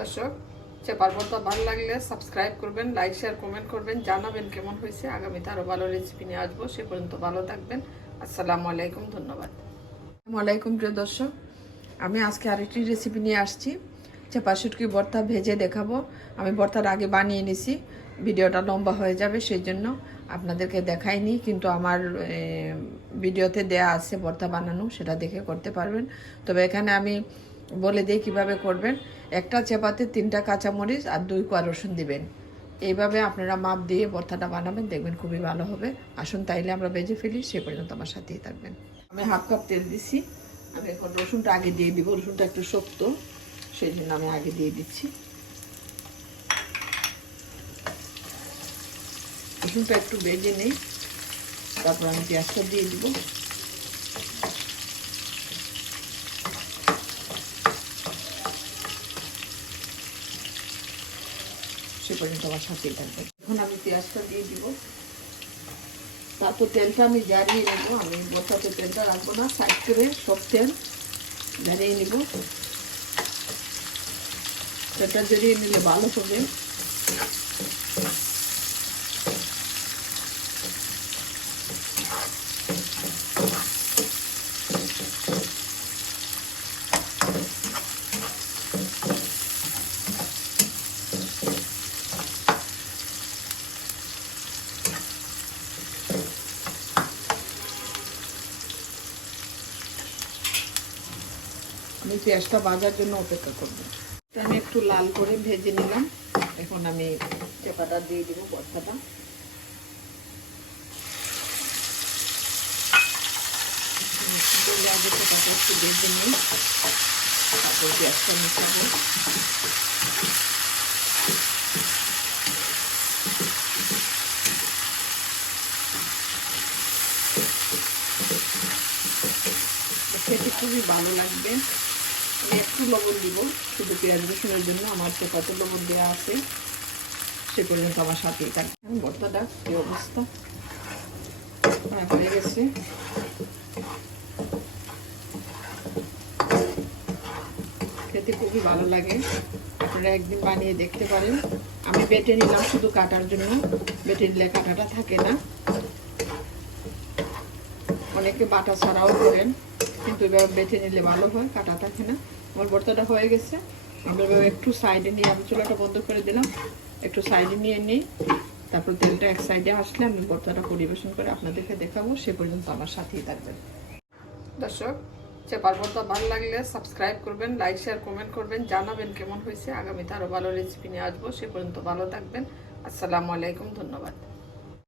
দর্শক চেপার ভর্তা ভালো লাগলে সাবস্ক্রাইব করবেন লাইক শেয়ার কমেন্ট করবেন, জানাবেন কেমন হয়েছে, আগামীতে আরও ভালো রেসিপি নিয়ে আসব। সে পর্যন্ত ভালো থাকবেন। আসসালামু আলাইকুম, ধন্যবাদ। আসসালামু আলাইকুম, প্রিয় দর্শক। আমি আজকে আরেকটি রেসিপি নিয়ে আসছি। চেপা শুটকি ভর্তা ভেজে দেখাবো। আমি ভর্তার আগে বানিয়ে নিছি। ভিডিওটা লম্বা হয়ে যাবে, সেই জন্য আপনাদেরকে দেখাইনি, কিন্তু আমার ভিডিওতে দেয়া আছে ভর্তা বানানো, সেটা দেখে করতে পারবেন। তবে এখানে আমি বলে দিয়ে কীভাবে করবেন? একটা চেপাতে তিনটা কাঁচামরিচ আর দুই কোয়া রসুন দিবেন। এইভাবে আপনারা মাপ দিয়ে ভর্তাটা বানাবেন, দেখবেন খুবই ভালো হবে। আসুন তাইলে আমরা বেজে ফেলি, সে পর্যন্ত আমার সাথেই থাকবেন। আমি হাফ কাপ তেল দিছি। আমি এখন রসুনটা আগে দিয়ে দিব, রসুনটা একটু শক্ত, সেই জন্য আমি আগে দিয়ে দিচ্ছি। রসুনটা একটু বেজে নেই, তারপর আমি পেঁয়াজটা দিয়ে দিব। পর্যন্ত আমার সাথেই থাকবে এখন আমি পেঁয়াজটা দিয়ে দিব। তারপর তেলটা আমি জ্বালিয়ে নেব। আমি বসাতে তেলটা রাখব না সাইড করে সব তেল জ্বালিয়ে নেব। তেলটা জ্বালিয়ে নিলে ভালো হবে। আমি পেঁয়াজটা ভাজার জন্য অপেক্ষা করব। আমি একটু লাল করে ভেজে নিলাম। এখন আমি চেপাটা দিয়ে দিব চেপাটা একটু খেতে খুবই ভালো লাগবে। একটু লবণ দিব শুধু পেঁয়াজ রসুনের জন্য। আমার তো কত লবণ দেওয়া আছে সে পর্যন্ত আমার সাথেই থাকবে ভর্তাটা কি অবস্থা? হ্যাঁ, গেছে। খেতে খুবই ভালো লাগে। আপনারা একদিন বানিয়ে দেখতে পারেন। আমি বেটে নিলাম শুধু কাটার জন্য। বেটে নিলে কাটাটা থাকে না। অনেকে বাটা ছাড়াও করেন কিন্তু বেছে নিলে ভালো হয় কাটা থাকে না। আমার ভর্তাটা হয়ে গেছে। আমরা একটু সাইডে নিয়ে আমি চুলাটা বন্ধ করে দিলাম। একটু সাইডে নিয়ে নিই। তারপর তেলটা এক সাইডে আসলে আমি ভর্তাটা পরিবেশন করে আপনাদেরকে দেখাবো। সে পর্যন্ত আমার সাথেই থাকবেন। দর্শক চেপার ভর্তা ভালো লাগলে সাবস্ক্রাইব করবেন লাইক শেয়ার কমেন্ট করবেন। জানাবেন কেমন হয়েছে। আগামীতে আরও ভালো রেসিপি নিয়ে আসব। সে পর্যন্ত ভালো থাকবেন। আসসালামু আলাইকুম, ধন্যবাদ।